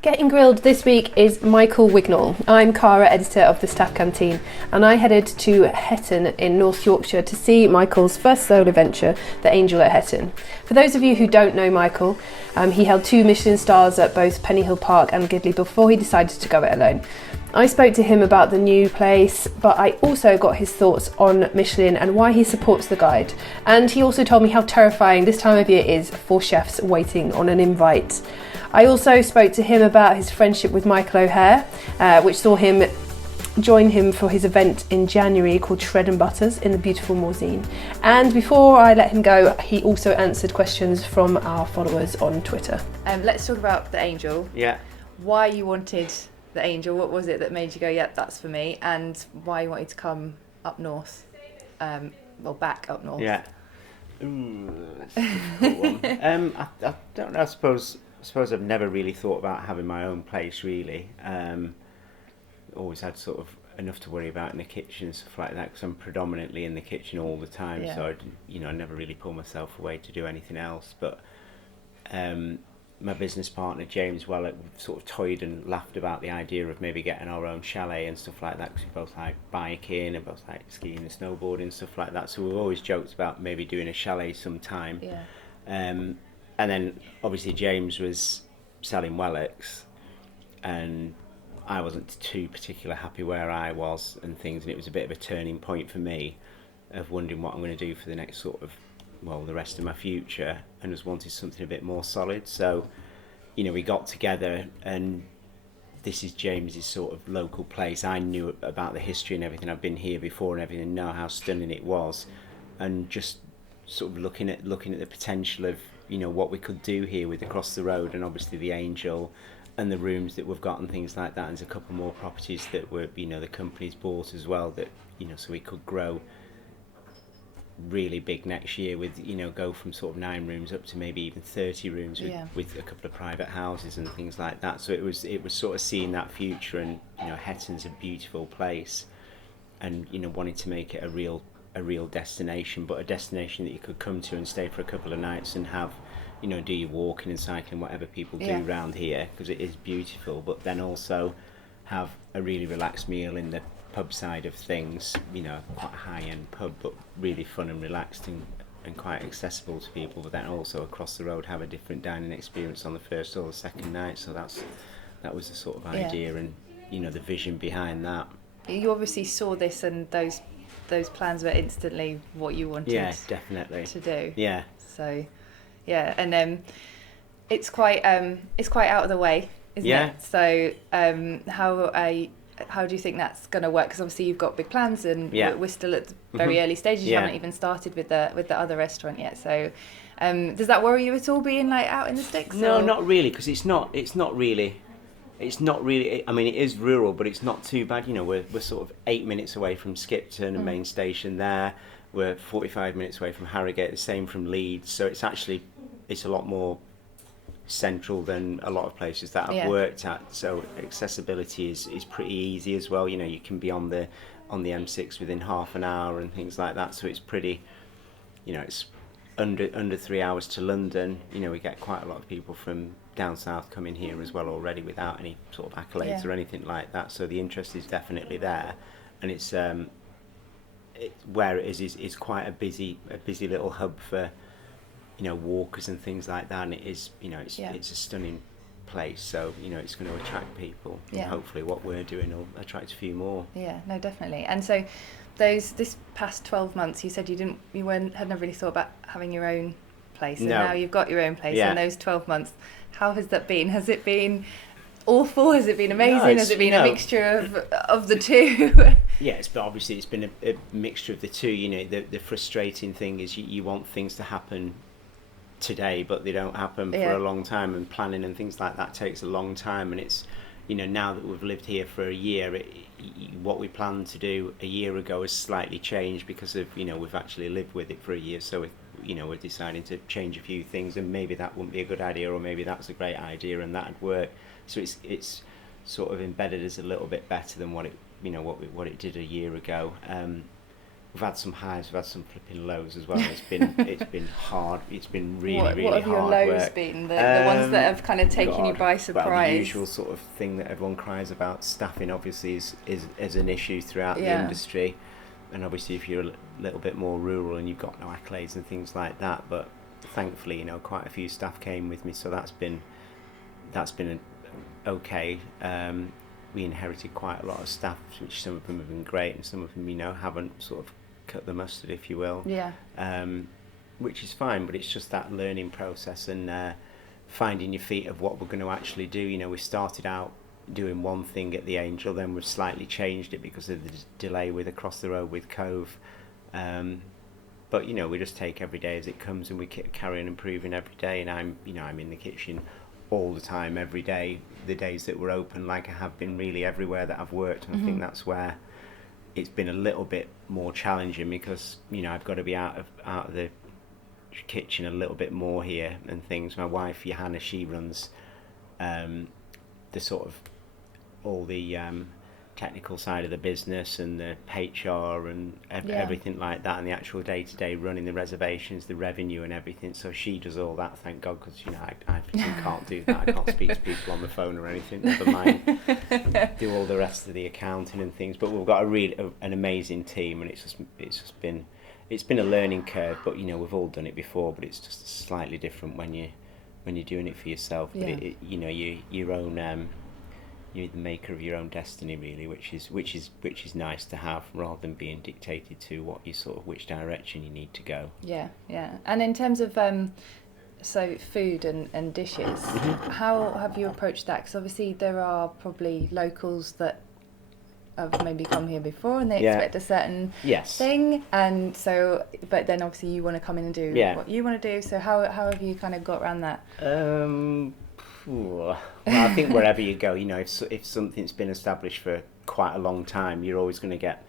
Getting grilled this week is Michael Wignall. I'm Cara, editor of the Staff Canteen, and I headed to Hetton in North Yorkshire to see Michael's first solo venture, The Angel at Hetton. For those of you who don't know Michael, he held 2 Michelin stars at both Pennyhill Park and Gidley before he decided to go it alone. I spoke to him about the new place, but I also got his thoughts on Michelin and why he supports the guide. And he also told me how terrifying this time of year is for chefs waiting on an invite. I also spoke to him about his friendship with Michael O'Hare, which saw him join him for his event in January called Shred and Butters in the beautiful Morzine. And before I let him go, he also answered questions from our followers on Twitter. Let's talk about The Angel. Yeah. Why you wanted The Angel, what was it that made you go, yeah, that's for me, and why you wanted to come up north, back up north? Yeah. That's a difficult one. I don't know, I suppose I've never really thought about having my own place, really. Always had sort of enough to worry about in the kitchen and stuff like that, because I'm predominantly in the kitchen all the time, so I never really pull myself away to do anything else. But my business partner James Wellock sort of toyed and laughed about the idea of maybe getting our own chalet and stuff like that, because we both like biking and both like skiing and snowboarding and stuff like that, so we've always joked about maybe doing a chalet sometime. And then obviously James was selling Wellocks and I wasn't too particularly happy where I was and things, and it was a bit of a turning point for me of wondering what I'm going to do for the next sort of, the rest of my future, and just wanted something a bit more solid. So, we got together, and this is James's sort of local place. I knew about the history and everything. I've been here before and everything, and know how stunning it was, and just sort of looking at the potential of what we could do here with across the road, and obviously the Angel and the rooms that we've got and things like that. And there's a couple more properties that were the company's bought as well, that so we could grow really big next year with go from sort of 9 rooms up to maybe even 30 rooms with a couple of private houses and things like that. So it was sort of seeing that future, and Hetton's a beautiful place, and wanting to make it a real destination, but a destination that you could come to and stay for a couple of nights and have do your walking and cycling, whatever people do around here, because it is beautiful, but then also have a really relaxed meal in the pub side of things, quite high-end pub, but really fun and relaxed and quite accessible to people, but then also across the road have a different dining experience on the first or the second night. So that was the sort of idea and the vision behind that. You obviously saw this, and those plans were instantly what you wanted definitely to do. Yeah. So and it's quite out of the way, isn't it? So how do you think that's going to work? Because obviously you've got big plans, and we're still at very early stages. You haven't even started with the other restaurant yet. So does that worry you at all, being like out in the sticks? No, not really, because it's not really. I mean, it is rural, but it's not too bad. We're sort of 8 minutes away from Skipton and main station there. We're 45 minutes away from Harrogate, the same from Leeds. So it's a lot more central than a lot of places that I've worked at. So accessibility is pretty easy as well. You can be on the M6 within half an hour and things like that. So it's pretty, it's under 3 hours to London. We get quite a lot of people from down south coming here as well already, without any sort of accolades or anything like that. So the interest is definitely there, and it's where it is quite a busy little hub for walkers and things like that. And it is it's a stunning place. So it's going to attract people. And hopefully what we're doing will attract a few more. Yeah, no, definitely. And so this past 12 months, you said had never really thought about having your own place, and now you've got your own place. In those 12 months, how has that been? Has it been awful? Has it been amazing? No, has it been a mixture of the two? Obviously it's been a mixture of the two. The frustrating thing is you want things to happen today, but they don't happen for a long time, and planning and things like that takes a long time. And it's now that we've lived here for a year, what we planned to do a year ago has slightly changed because of we've actually lived with it for a year. So we're deciding to change a few things, and maybe that wouldn't be a good idea, or maybe that's a great idea and that'd work. So it's sort of embedded as a little bit better than what it what it did a year ago. we've had some highs, we've had some flipping lows as well. It's been hard. It's been really hard work. What have your lows been? The ones that have kind of taken you by surprise? Well, the usual sort of thing that everyone cries about. Staffing obviously is an issue throughout the industry, and obviously if you're a little bit more rural and you've got no accolades and things like that, but thankfully, quite a few staff came with me, so that's been okay. We inherited quite a lot of staff, which some of them have been great, and some of them, haven't sort of cut the mustard, if you will. Yeah. Which is fine, but it's just that learning process and finding your feet of what we're going to actually do. We started out doing one thing at the Angel, then we've slightly changed it because of the delay with across the road with Cove. But we just take every day as it comes, and we carry on improving every day. And I'm in the kitchen all the time, every day, the days that we're open, like I have been really everywhere that I've worked. And I think that's where it's been a little bit more challenging, because I've got to be out of the kitchen a little bit more here and things. My wife Johanna, she runs the sort of all the technical side of the business and the HR and everything like that, and the actual day-to-day running the reservations, the revenue and everything. So she does all that, thank God, because I can't do that. I can't speak to people on the phone or anything, never mind do all the rest of the accounting and things. But we've got an amazing team, and it's been a learning curve. But we've all done it before, but it's just slightly different when you're doing it for yourself. But your own you're the maker of your own destiny, really, which is nice to have, rather than being dictated to which direction you need to go. Yeah. And in terms of so food and dishes, how have you approached that? Because obviously there are probably locals that have maybe come here before and they expect a certain thing, and so, but then obviously you want to come in and do what you want to do. So how have you kind of got around that? Well, I think wherever you go, if something's been established for quite a long time, you're always going to get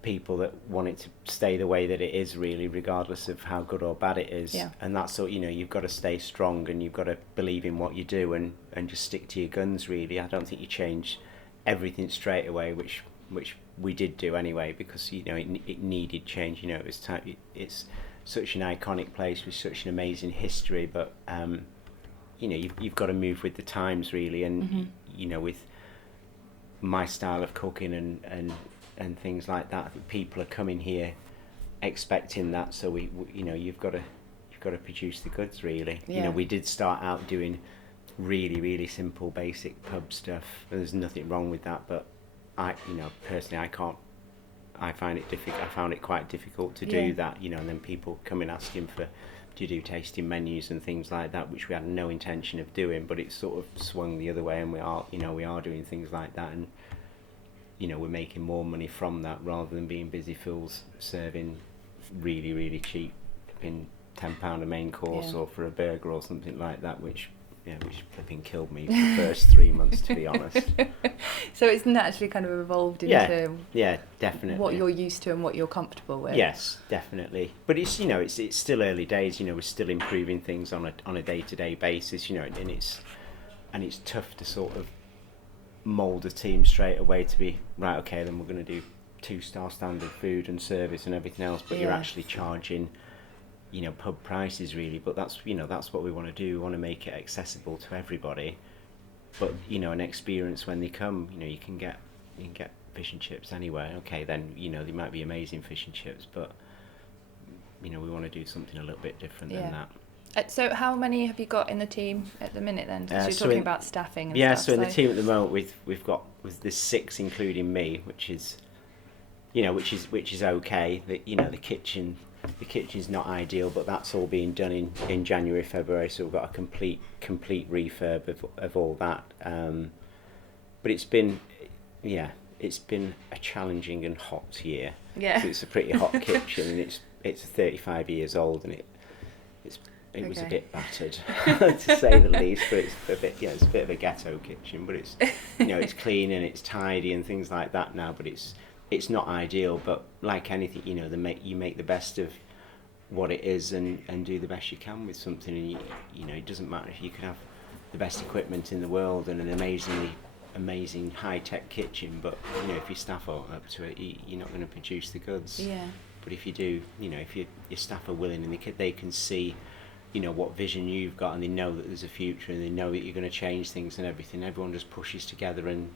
people that want it to stay the way that it is, really, regardless of how good or bad it is. And that's what you've got to stay strong, and you've got to believe in what you do, and just stick to your guns, really. I don't think you change everything straight away, which we did do anyway, because it needed change. It was time. It's such an iconic place with such an amazing history, but you've got to move with the times, really, and with my style of cooking and things like that, people are coming here expecting that, so you've got to produce the goods, really. We did start out doing really, really simple basic pub stuff. There's nothing wrong with that, but I personally I find it difficult. I found it quite difficult to do that, and then people come in asking for, do you do tasting menus and things like that, which we had no intention of doing, but it's sort of swung the other way, and we are doing things like that, and we're making more money from that, rather than being busy fools serving really, really cheap in £10 a main course or for a burger or something like that, which flipping killed me for the first 3 months, to be honest. So it's naturally kind of evolved into definitely what you're used to and what you're comfortable with. Yes, definitely. But it's it's still early days. We're still improving things on a day-to-day basis. And it's tough to sort of mould a team straight away to be right. Okay, then we're going to do 2-star standard food and service and everything else. But you're actually charging pub prices, really, but that's what we want to do. We want to make it accessible to everybody, but an experience when they come. You can get fish and chips anywhere. Okay, then they might be amazing fish and chips, but we want to do something a little bit different than that. So how many have you got in the team at the minute then? Because you're talking about staffing and stuff. So in the team at the moment we've got there's 6 including me, which is okay. The kitchen's not ideal, but that's all being done in January, February, so we've got a complete refurb of all that. But it's been a challenging and hot year. So it's a pretty hot kitchen, and it's 35 years old, and it was a bit battered to say the least, but it's a bit of a ghetto kitchen, but it's it's clean and it's tidy and things like that now, but it's not ideal. But like anything, you make the best of what it is and do the best you can with something, and it doesn't matter if you can have the best equipment in the world and an amazingly amazing high-tech kitchen, but if your staff aren't up to it, you're not going to produce the goods. Yeah. But if you do, if your staff are willing and they can see, what vision you've got, and they know that there's a future, and they know that you're going to change things and everything, everyone just pushes together and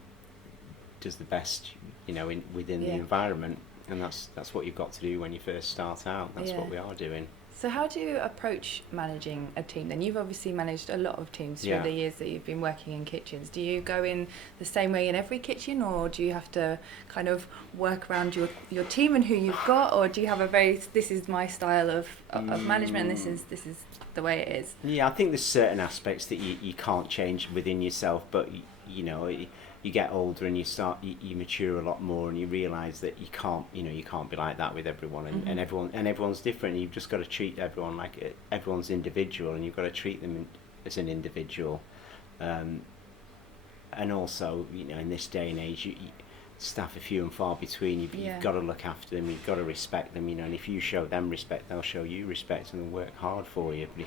does the best, within the environment. And that's what you've got to do when you first start out. That's what we are doing. So how do you approach managing a team then? You've obviously managed a lot of teams through the years that you've been working in kitchens. Do you go in the same way in every kitchen, or do you have to kind of work around your team and who you've got, or do you have this is my style of management, and this is the way it is? Yeah, I think there's certain aspects that you can't change within yourself, but you get older and you mature a lot more, and you realise that you can't be like that with everyone, and everyone's different. You've just got to treat everyone like everyone's individual, and you've got to treat them as an individual. And also, in this day and age, staff are few and far between. You've got to look after them. You've got to respect them. And if you show them respect, they'll show you respect and they'll work hard for you. But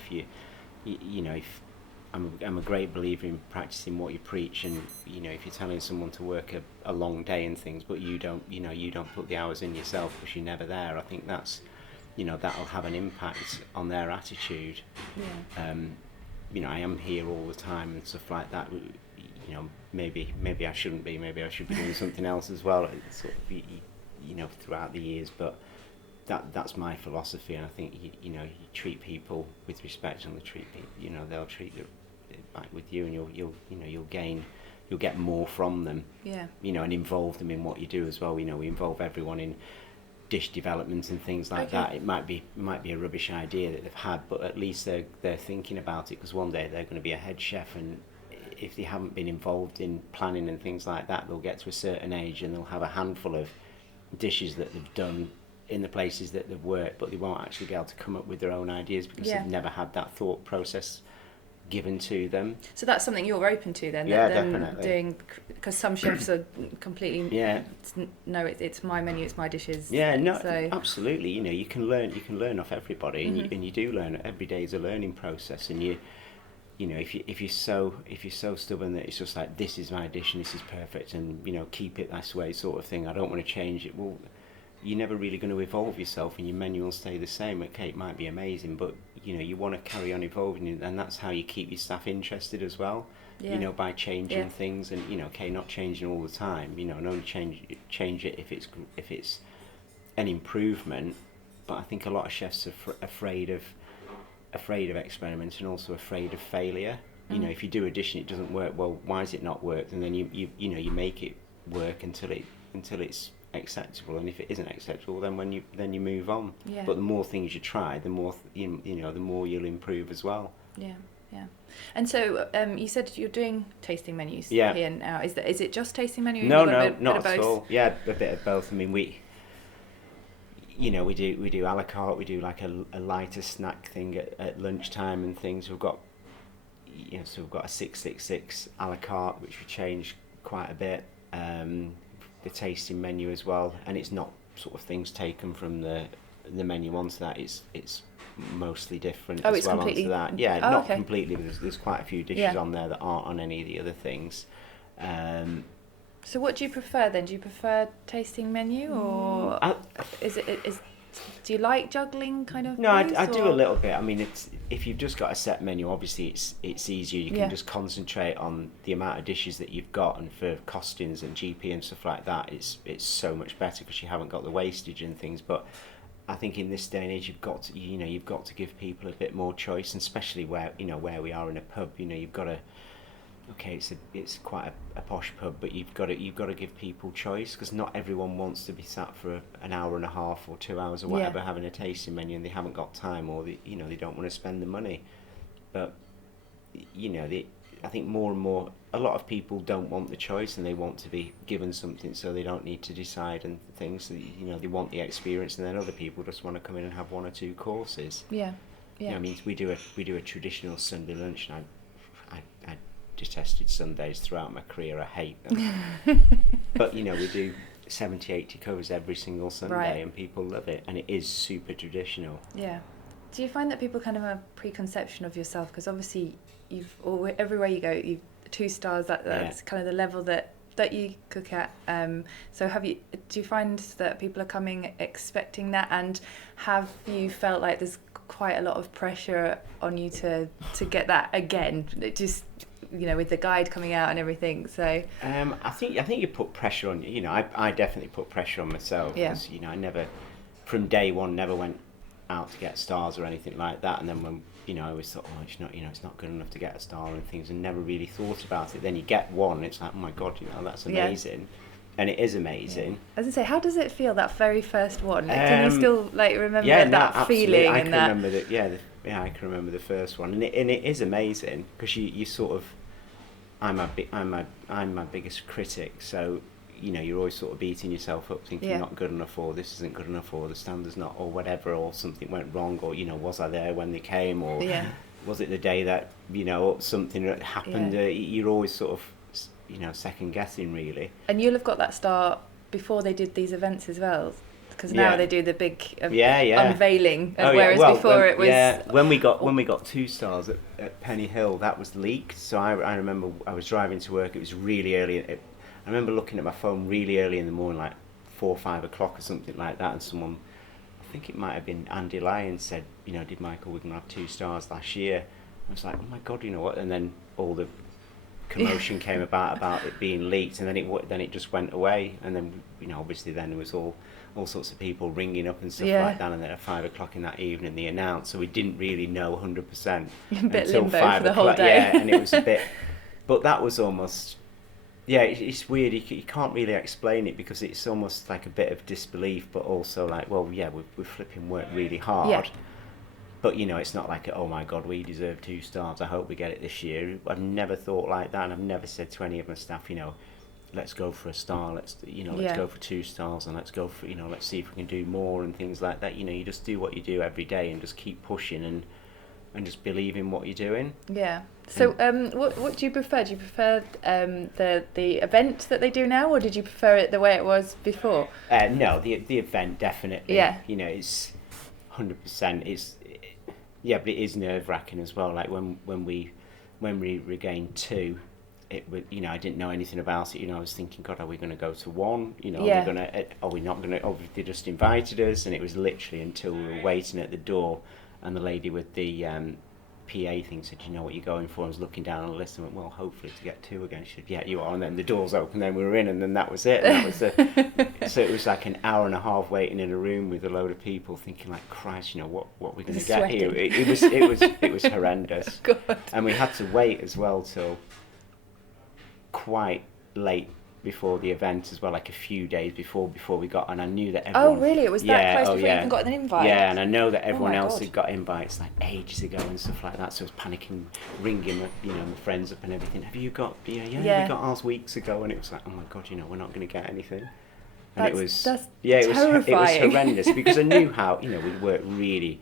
if I'm a great believer in practicing what you preach, and if you're telling someone to work a long day and things, but you don't put the hours in yourself because you're never there, I think that's that'll have an impact on their attitude. I am here all the time and stuff like that. Maybe I shouldn't be. Maybe I should be doing something else as well. It's sort of throughout the years, but that's my philosophy, and I think you treat people with respect, and they'll treat you back with you, and you'll get more from them. And involve them in what you do as well. We involve everyone in dish development and things like that. It might be a rubbish idea that they've had, but at least they're thinking about it, because one day they're going to be a head chef, and if they haven't been involved in planning and things like that, they'll get to a certain age and they'll have a handful of dishes that they've done in the places that they've worked, but they won't actually be able to come up with their own ideas because they've never had that thought process given to them. So that's something you're open to then? Yeah, definitely. Because some chefs are completely it's my menu, it's my dishes. Yeah, no, so. Absolutely. You can learn off everybody, and you do learn. Every day is a learning process, and if you're so stubborn that it's just like, this is my dish and this is perfect, and keep it this way sort of thing, I don't want to change it. Well, you're never really going to evolve yourself, and your menu will stay the same. Okay, it might be amazing, but you want to carry on evolving, and that's how you keep your staff interested as well. By changing things, and not changing all the time. And only change it if it's an improvement. But I think a lot of chefs are afraid of experiments, and also afraid of failure. If you do a dish and it doesn't work, well, why has it not worked? And then you make it work until it's acceptable, and if it isn't acceptable, then you move on. But the more things you try, the more the more you'll improve as well. And so you said you're doing tasting menus here now. Is it just tasting menu? No, not at all. Yeah, a bit of both. I mean, we do a la carte. We do like a lighter snack thing at lunchtime and things. We've got so we've got a 666 a la carte, which we change quite a bit. The tasting menu as well, and it's not sort of things taken from the menu onto that. It's mostly different as well onto that. Not completely. There's quite a few dishes on there that aren't on any of the other things. So what do you prefer then? Do you prefer tasting menu, or do you like juggling kind of? No, I do a little bit. I mean, if you've just got a set menu, obviously it's easier. You can just concentrate on the amount of dishes that you've got, and for costings and GP and stuff like that, it's so much better because you haven't got the wastage and things. But I think in this day and age, you've got to give people a bit more choice, and especially where we are in a pub. You've got to. Okay, it's quite a posh pub, but you've got to give people choice, because not everyone wants to be sat for an hour and a half or 2 hours or whatever having a tasting menu, and they haven't got time, or they don't want to spend the money. But I think more and more, a lot of people don't want the choice, and they want to be given something, so they don't need to decide and things. So, they want the experience, and then other people just want to come in and have one or two courses. I mean, we do a traditional Sunday lunch, and I detested Sundays throughout my career. I hate them. But we do 70-80 covers every single Sunday, and people love it, and it is super traditional. Do you find that people kind of have a preconception of yourself, because obviously everywhere you go, 2 stars. That's kind of the level that you cook at. So do you find that people are coming expecting that, and have you felt like there's quite a lot of pressure on you to get that again? It just, with the guide coming out and everything. So I think you put pressure on you. I definitely put pressure on myself, because I never, from day one, never went out to get stars or anything like that. And then when I always thought, it's not good enough to get a star and things, and never really thought about it. Then you get one, it's like, oh my god, that's amazing. And it is amazing. As I say, how does it feel, that very first one? Can you still remember that feeling? I can remember that. I can remember the first one, and it is amazing, because you sort of, I'm my biggest critic, so you're always sort of beating yourself up, thinking not good enough, or this isn't good enough, or the standard's not, or whatever, or something went wrong, or was I there when they came, or was it the day that something that happened? You're always sort of second guessing, really. And you'll have got that star before they did these events as well, because now they do the big unveiling, whereas before it was when we got 2 stars at Penny Hill, that was leaked. So I remember I was driving to work, it was really early. I remember looking at my phone really early in the morning, like 4 or 5 o'clock or something like that, and someone, I think it might have been Andy Lyons, said, did Michael Wignall have 2 stars last year? I was like, oh my god, what? And then all the commotion came about it being leaked, and then it just went away, and then obviously then there was all sorts of people ringing up and stuff like that, and then at 5 o'clock in that evening they announced, so we didn't really know 100% until 5 for the o'clock. whole day. And it was a bit, but that was almost, it's weird. You can't really explain it, because it's almost like a bit of disbelief, but also like, well, we've flipping worked really hard. But it's not like, oh my god, we deserve 2 stars, I hope we get it this year. I've never thought like that, and I've never said to any of my staff, let's go for a star, let's go for 2 stars, and let's go for, let's see if we can do more and things like that. You just do what you do every day, and just keep pushing, and just believe in what you're doing. Yeah. So what do you prefer? Do you prefer the event that they do now, or did you prefer it the way it was before? No, the event, definitely. Yeah. It's 100%. But it is nerve-wracking as well. Like when we regained 2, I didn't know anything about it. I was thinking, God, are we going to go to 1? Are we not going to? Oh, they just invited us, and it was literally until we were waiting at the door, and the lady with the PA thing said, you know what you're going for? I was looking down on the list and went, well, hopefully to get 2 again. She said, yeah, you are. And then the doors opened, then we were in, and then that was it. And that was so it was like an hour and a half waiting in a room with a load of people, thinking like, Christ, what are we going to get here? It was horrendous. God. And we had to wait as well till quite late before the event as well, like a few days before we got, and I knew that everyone... Oh really? It was that close before you even got an invite? Yeah, and I know that everyone else had got invites like ages ago and stuff like that, so I was panicking, ringing my friends up and everything. Have you got... we got ours weeks ago, and it was like, oh my god, we're not going to get anything. And it was horrendous, because I knew how, we'd worked really,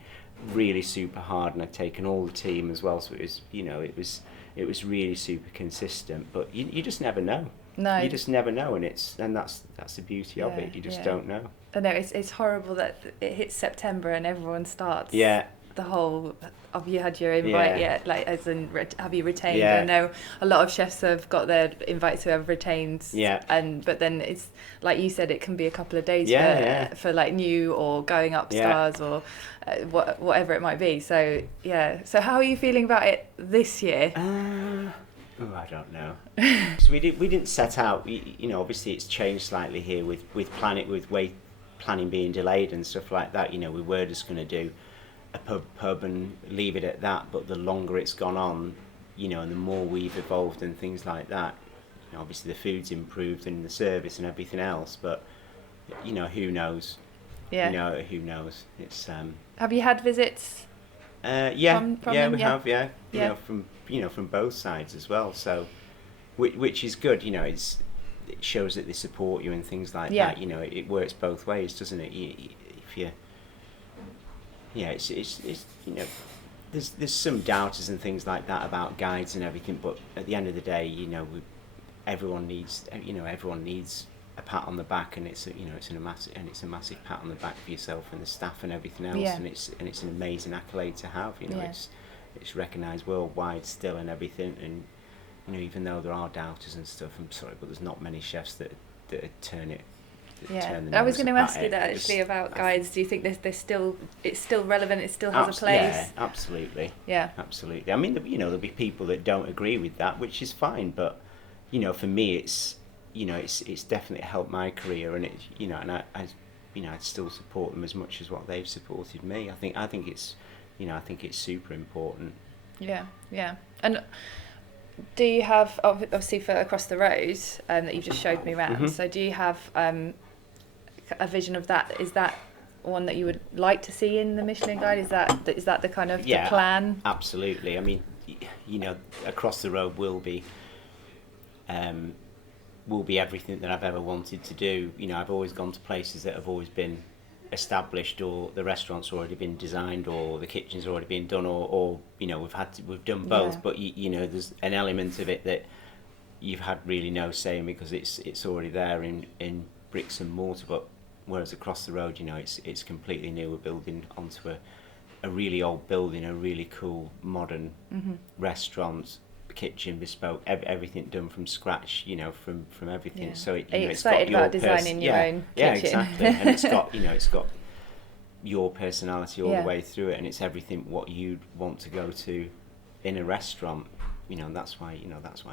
really super hard, and I'd taken all the team as well, so it was, it was really super consistent, but you just never know. No, you just never know, and that's the beauty of it. You just don't know. I know it's horrible that it hits September and everyone starts. Yeah. The whole, have you had your invite yet? Like, as in, have you retained? I know a lot of chefs have got their invites who have retained. Yeah. But then it's like you said, it can be a couple of days for like new or going up stars or whatever it might be. So So how are you feeling about it this year? I don't know. So we didn't set out. Obviously it's changed slightly here with planning being delayed and stuff like that. We were just going to do a pub and leave it at that. But the longer it's gone on, and the more we've evolved and things like that. Obviously the food's improved and the service and everything else. But who knows? Yeah. Who knows? It's. Have you had visits? From them? We have. Yeah. From both sides as well, so which is good. It shows that they support you and things like that. It works both ways, doesn't it? It's there's some doubters and things like that about guides and everything, but at the end of the day, everyone needs a pat on the back, and it's a massive pat on the back for yourself and the staff and everything else, and it's an amazing accolade to have. It's recognised worldwide still and everything, and even though there are doubters and stuff, I'm sorry, but there's not many chefs that turn it. I was going to ask you that actually about guides. Do you think it's still relevant? It still has a place? Yeah, absolutely. Yeah, absolutely. I mean, there'll be people that don't agree with that, which is fine. But for me, it's definitely helped my career, and I'd still support them as much as what they've supported me. I think it's super important. Yeah. And do you have, obviously for Across the Road that you just showed me around, so do you have a vision of that? Is that one that you would like to see in the Michelin Guide? Is that the kind of the plan? Absolutely. I mean, Across the Road will be everything that I've ever wanted to do. I've always gone to places that have always been established, or the restaurant's already been designed, or the kitchen's already been done, or we've done both. But there's an element of it that you've had really no say in, because it's already there in bricks and mortar. But whereas Across the Road, it's completely new. We're building onto a really old building, a really cool modern restaurant, kitchen, bespoke, everything done from scratch, from everything. So are you excited about designing your own kitchen? Yeah, exactly. And it's got your personality all the way through it, and it's everything what you'd want to go to in a restaurant. And that's why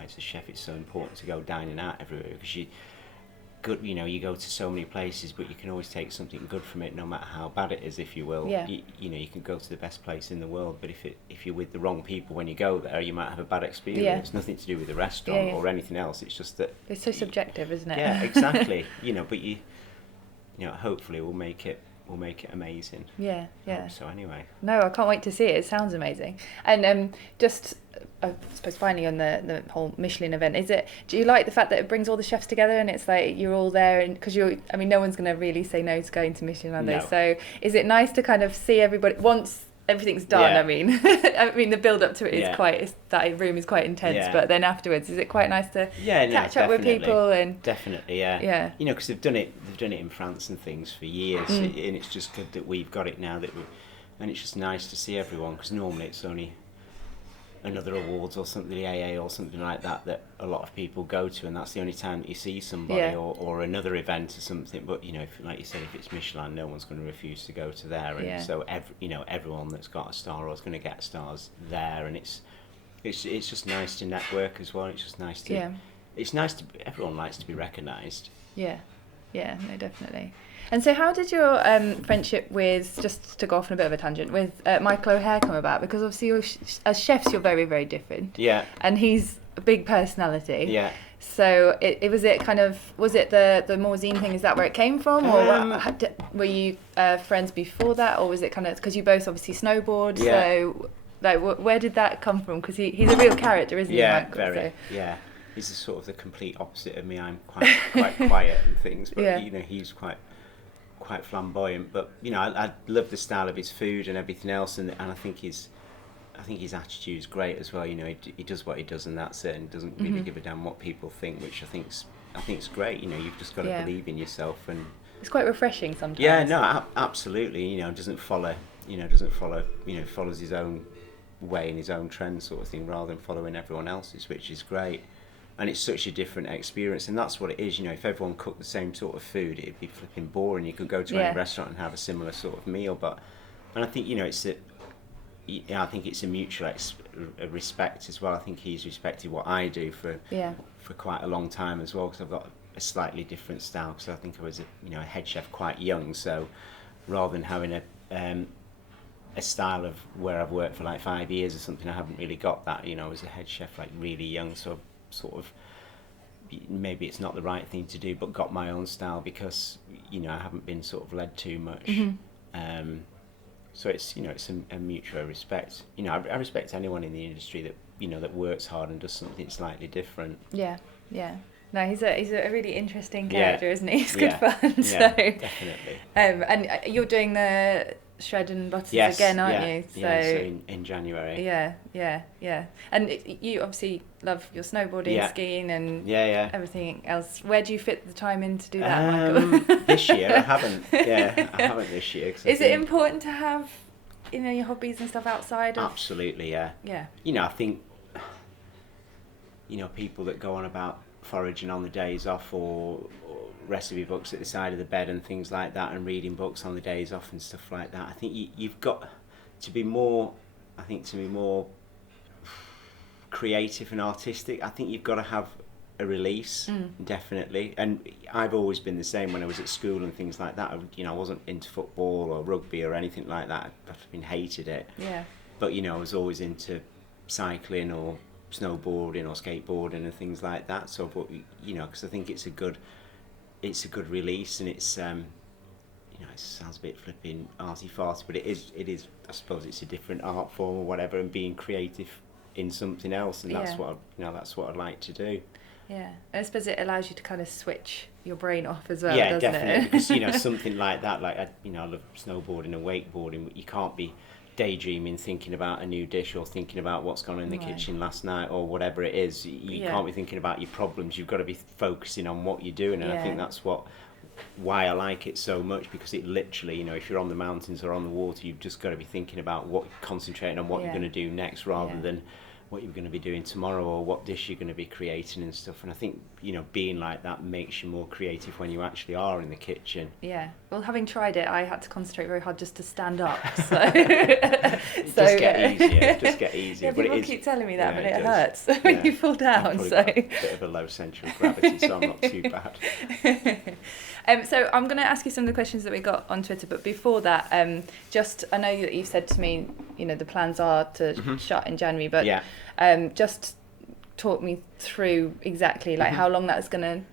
as a chef it's so important to go dining out everywhere, because you go to so many places, but you can always take something good from it, no matter how bad it is, if you will. You can go to the best place in the world, but if you're with the wrong people when you go there, you might have a bad experience. It's nothing to do with the restaurant or anything else. It's just that it's so subjective, isn't it? Yeah, exactly. But hopefully we'll make it amazing. Yeah. So anyway. No, I can't wait to see it. It sounds amazing. And just, I suppose, finally on the whole Michelin event, do you like the fact that it brings all the chefs together, and it's like you're all there, and because no one's going to really say no to going to Michelin, are they? So is it nice to kind of see everybody once everything's done? Yeah. I mean the build up to it is that room is quite intense, but then afterwards, is it quite nice to catch up with people? And definitely, yeah. Because they've done it in France and things for years, and it's just good that we've got it now, and it's just nice to see everyone, because normally it's only another awards or something, the AA or something like that a lot of people go to, and that's the only time that you see somebody, or another event or something. But if, like you said, if it's Michelin, no one's going to refuse to go to there, and so everyone that's got a star or is going to get stars there, and it's just nice to network as well. It's just nice to everyone likes to be recognised. No, definitely. And so how did your friendship with, just to go off on a bit of a tangent, with Michael O'Hare come about? Because obviously as chefs you're very, very different. Yeah. And he's a big personality. Yeah. So was it the Morzine thing, is that where it came from? Or were you friends before that? Or was it kind of, because you both obviously snowboard, so like where did that come from? Because he's a real character, isn't he, Michael? Very. So. Yeah. He's sort of the complete opposite of me. I'm quite quiet and things, but he's quite flamboyant. But I love the style of his food and everything else, and I think his attitude is great as well. He does what he does, and that's it, and doesn't really give a damn what people think, which I think's great. You've just got to believe in yourself, and it's quite refreshing sometimes. Yeah, no, absolutely. Doesn't follow. Follows his own way and his own trend sort of thing, rather than following everyone else's, which is great. And it's such a different experience, and that's what it is. If everyone cooked the same sort of food, it'd be flipping boring. You could go to any restaurant and have a similar sort of meal, and I think I think it's a mutual respect as well. I think he's respected what I do for quite a long time as well, because I've got a slightly different style. Because I think I was a head chef quite young, so rather than having a style of where I've worked for like 5 years or something, I haven't really got that. I was a head chef like really young, so sort of maybe it's not the right thing to do, but got my own style because I haven't been sort of led too much. So it's it's a mutual respect. I respect anyone in the industry that that works hard and does something slightly different. Yeah. No, he's a really interesting character, isn't he? He's good fun. So definitely. And you're doing the shred and butters again, aren't you? So in January. Yeah. And you obviously love your snowboarding, skiing, and everything else. Where do you fit the time in to do that, Michael? This year I haven't. I haven't this year. Is it important to have, your hobbies and stuff outside of? Absolutely, yeah. I think people that go on about foraging on the days off, or recipe books at the side of the bed and things like that, and reading books on the days off and stuff like that. I think you've got to be more, creative and artistic. I think you've got to have a release, definitely. And I've always been the same when I was at school and things like that. I wasn't into football or rugby or anything like that. I've hated it. Yeah. But I was always into cycling or snowboarding or skateboarding and things like that. So, but because I think it's a good release, and it's it sounds a bit flipping arty-farty, but it is. I suppose it's a different art form or whatever, and being creative in something else, and that's what I'd like to do. Yeah, and I suppose it allows you to kind of switch your brain off as well, yeah, doesn't definitely. it? Because something like that, like I love snowboarding and wakeboarding, but you can't be daydreaming, thinking about a new dish or thinking about what's gone on in the kitchen last night or whatever it is. You can't be thinking about your problems. You've got to be focusing on what you're doing, and I think that's why I like it so much, because it literally, if you're on the mountains or on the water, you've just got to be thinking about concentrating on what you're going to do next, rather than what you're going to be doing tomorrow or what dish you're going to be creating and stuff. And I think being like that makes you more creative when you actually are in the kitchen. Yeah, well, having tried it, I had to concentrate very hard just to stand up, so just get easier. Yeah, but people keep telling me that, but it does. hurts when you fall down. So got a bit of a low centre of gravity, so I'm not too bad. So I'm going to ask you some of the questions that we got on Twitter, but before that, I know that you've said to me, the plans are to shut in January, but just talk me through exactly how long that's going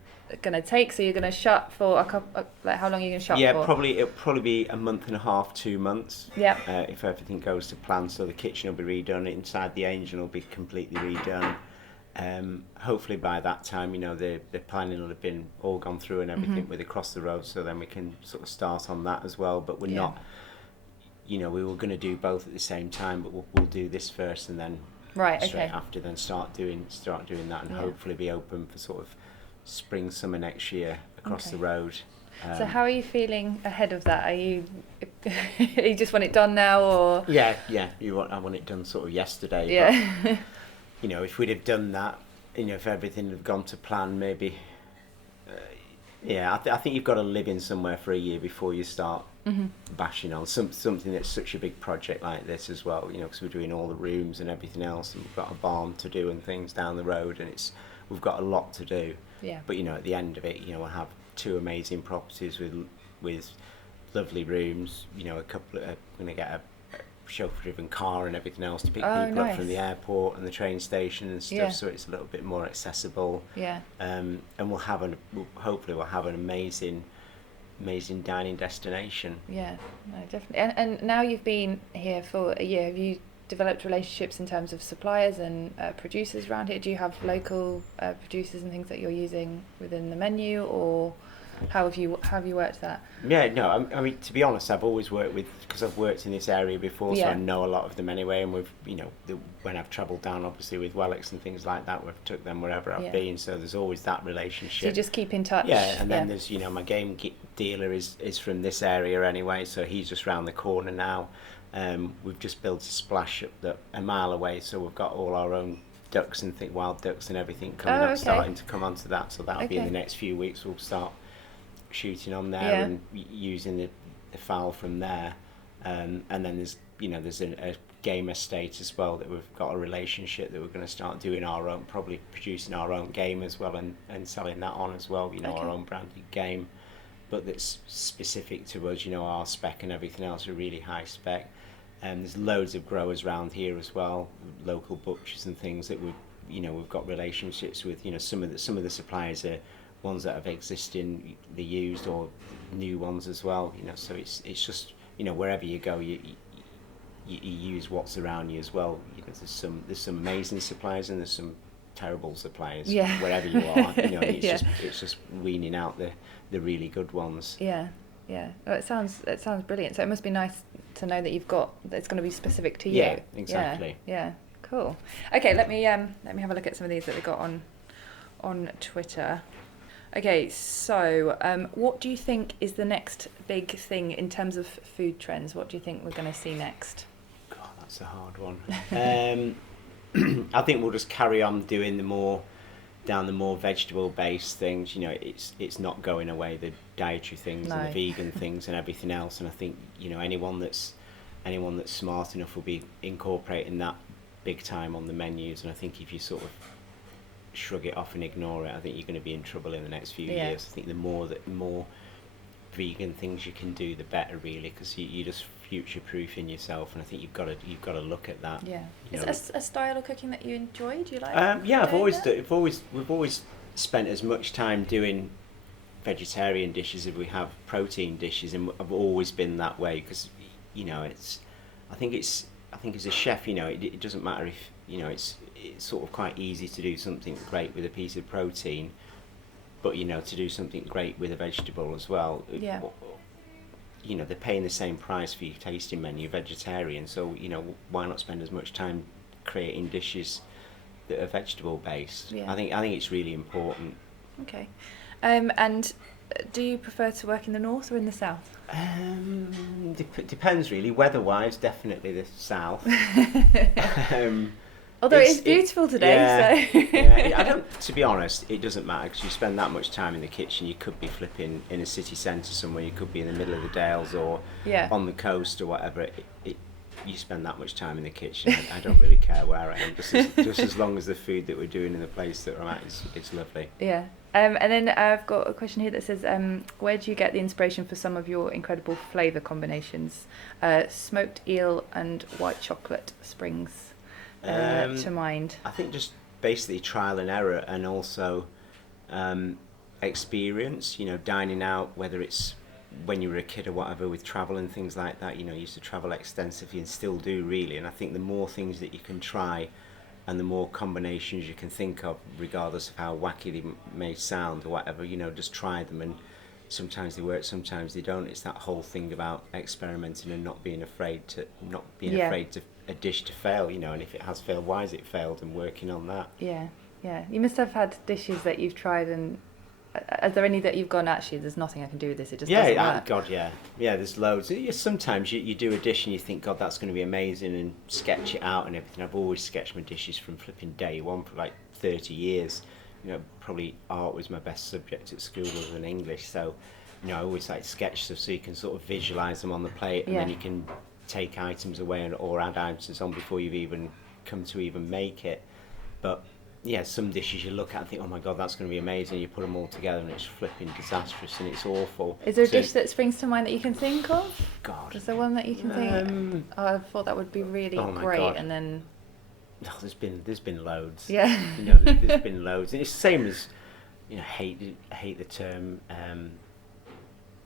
to take. So you're going to shut for a couple, how long are you going to shut for? Yeah, it'll probably be a month and a half, 2 months. Yeah. If everything goes to plan, so the kitchen will be redone, inside the engine will be completely redone. Hopefully by that time, the planning will have been all gone through and everything with across the road, so then we can sort of start on that as well. But we're not, we were going to do both at the same time, but we'll do this first and then straight after, then start doing that, and hopefully be open for sort of spring, summer next year across the road. So how are you feeling ahead of that? Are you you just want it done now, or? Yeah. I want it done sort of yesterday. Yeah. But, if we'd have done that, if everything had gone to plan, maybe. I think you've got to live in somewhere for a year before you start bashing on something that's such a big project like this as well. Because we're doing all the rooms and everything else, and we've got a barn to do and things down the road, and we've got a lot to do. Yeah. But at the end of it, we'll have 2 amazing properties with lovely rooms. A couple. We're going to get a chauffeur-driven car and everything else to pick people up from the airport and the train station and stuff, so it's a little bit more accessible. Yeah. And hopefully we'll have an amazing dining destination. Yeah, no, definitely. And now you've been here for a year, have you developed relationships in terms of suppliers and producers around here? Do you have local producers and things that you're using within the menu, or how have you worked that? Yeah, no, I mean, to be honest, I've always worked with, because I've worked in this area before, so I know a lot of them anyway, and we've, when I've travelled down, obviously, with Wellocks and things like that, we've took them wherever I've been, so there's always that relationship. So you just keep in touch? Yeah, and then there's, my game dealer is from this area anyway, so he's just round the corner now. We've just built a splash a mile away, so we've got all our own ducks and wild ducks and everything coming up, starting to come onto that, so that'll be in the next few weeks. We'll start shooting on there and using the fowl from there, and then there's a game estate as well that we've got a relationship that we're going to start doing our own, probably producing our own game as well, and selling that on as well, our own branded game, but that's specific to us, our spec and everything else are really high spec. And there's loads of growers around here as well, local butchers and things that we've got relationships with. Some of the suppliers are ones that have existing, they used, or new ones as well. So it's just wherever you go, you use what's around you as well. There's some amazing suppliers and there's some terrible suppliers. Yeah. Wherever you are, it's just weaning out the really good ones. Yeah. Yeah, well, it sounds brilliant. So it must be nice to know that it's going to be specific to you. Yeah, exactly. Yeah, cool. Okay, let me have a look at some of these that we got on Twitter. Okay, so what do you think is the next big thing in terms of food trends? What do you think we're going to see next? God, that's a hard one. I think we'll just carry on doing the more vegetable based things. You know, it's not going away, the dietary things and the vegan things and everything else. And I think, you know, anyone that's smart enough will be incorporating that big time on the menus. And I think if you sort of shrug it off and ignore it, I think you're going to be in trouble in the next few years. I think the more vegan things you can do, the better, really, because you just future-proofing yourself, and I think you've got to look at that. Yeah. Is it a style of cooking that you enjoy? Do you like? Yeah, we've always spent as much time doing vegetarian dishes as we have protein dishes, and I've always been that way, because, you know, I think as a chef, you know, it doesn't matter if, you know, it's sort of quite easy to do something great with a piece of protein, but, you know, to do something great with a vegetable as well. Yeah. You know, they're paying the same price for your tasting menu, vegetarian, so, you know, why not spend as much time creating dishes that are vegetable based? Yeah. I think it's really important. Okay. And do you prefer to work in the north or in the south? Depends really. Weather-wise, definitely the south. Although it's beautiful today, so... Yeah, I don't. To be honest, it doesn't matter, because you spend that much time in the kitchen. You could be flipping in a city centre somewhere. You could be in the middle of the Dales or on the coast or whatever. You spend that much time in the kitchen. I don't really care where I am, just as long as the food that we're doing in the place that I'm at it's lovely. Yeah. And then I've got a question here that says, where do you get the inspiration for some of your incredible flavour combinations? Smoked eel and white chocolate springs to mind. I think just basically trial and error, and also experience. You know, dining out, whether it's when you were a kid or whatever, with travel and things like that. You know, you used to travel extensively and still do, really. And I think the more things that you can try, and the more combinations you can think of, regardless of how wacky they may sound or whatever, you know, just try them, and sometimes they work, sometimes they don't. It's that whole thing about experimenting and not being afraid to a dish to fail, you know, and if it has failed, why has it failed, and working on that. Yeah. You must have had dishes that you've tried, and are there any that you've gone, actually, there's nothing I can do with this, it just doesn't work? God, yeah, there's loads. Sometimes you do a dish and you think, God, that's going to be amazing, and sketch it out and everything. I've always sketched my dishes from flipping day one for like 30 years. You know, probably art was my best subject at school other than English, so, you know, I always like sketch stuff so you can sort of visualise them on the plate, and then you can take items away or add items on before you've even come to even make it. But yeah, some dishes you look at and think, oh my God, that's going to be amazing. You put them all together and it's flipping disastrous and it's awful. Is there a dish that springs to mind that you can think of? God. Is there one that you can think, I thought that would be really great, God. And then... Oh, there's been loads. Yeah. You know, there's been loads. And it's the same as, you know, hate the term,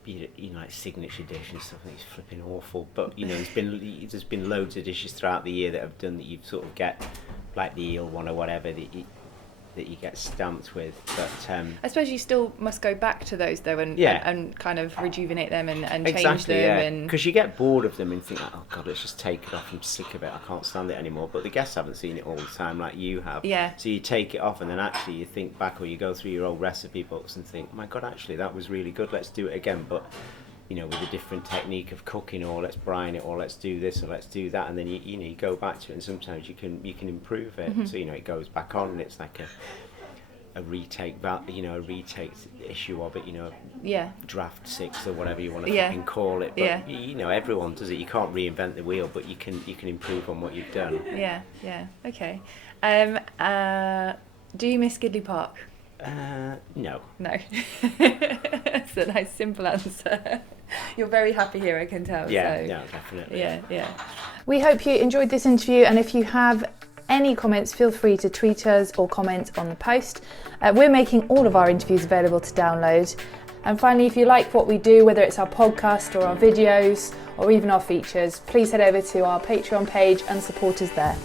you know, like signature dish and stuff. It's flipping awful. But, you know, there's been loads of dishes throughout the year that I've done that you sort of get, like the eel one or whatever, that you get stamped with. But I suppose you still must go back to those though, and kind of rejuvenate them and change them. Yeah. Because you get bored of them and think, oh God, let's just take it off. I'm sick of it. I can't stand it anymore. But the guests haven't seen it all the time like you have. Yeah. So you take it off, and then actually you think back, or you go through your old recipe books and think, oh my God, actually that was really good. Let's do it again. But, you know, with a different technique of cooking, or let's brine it, or let's do this, or let's do that, and then you go back to it, and sometimes you can improve it. So, you know, it goes back on, and it's like a retake issue of it, you know, draft 6 or whatever you want to fucking call it. But you know, everyone does it. You can't reinvent the wheel, but you can improve on what you've done. Okay. Do you miss Gidley Park? No. That's a nice simple answer. You're very happy here, I can tell. Yeah, definitely. Yeah. We hope you enjoyed this interview, and if you have any comments, feel free to tweet us or comment on the post. We're making all of our interviews available to download. And finally, if you like what we do, whether it's our podcast or our videos or even our features, please head over to our Patreon page and support us there.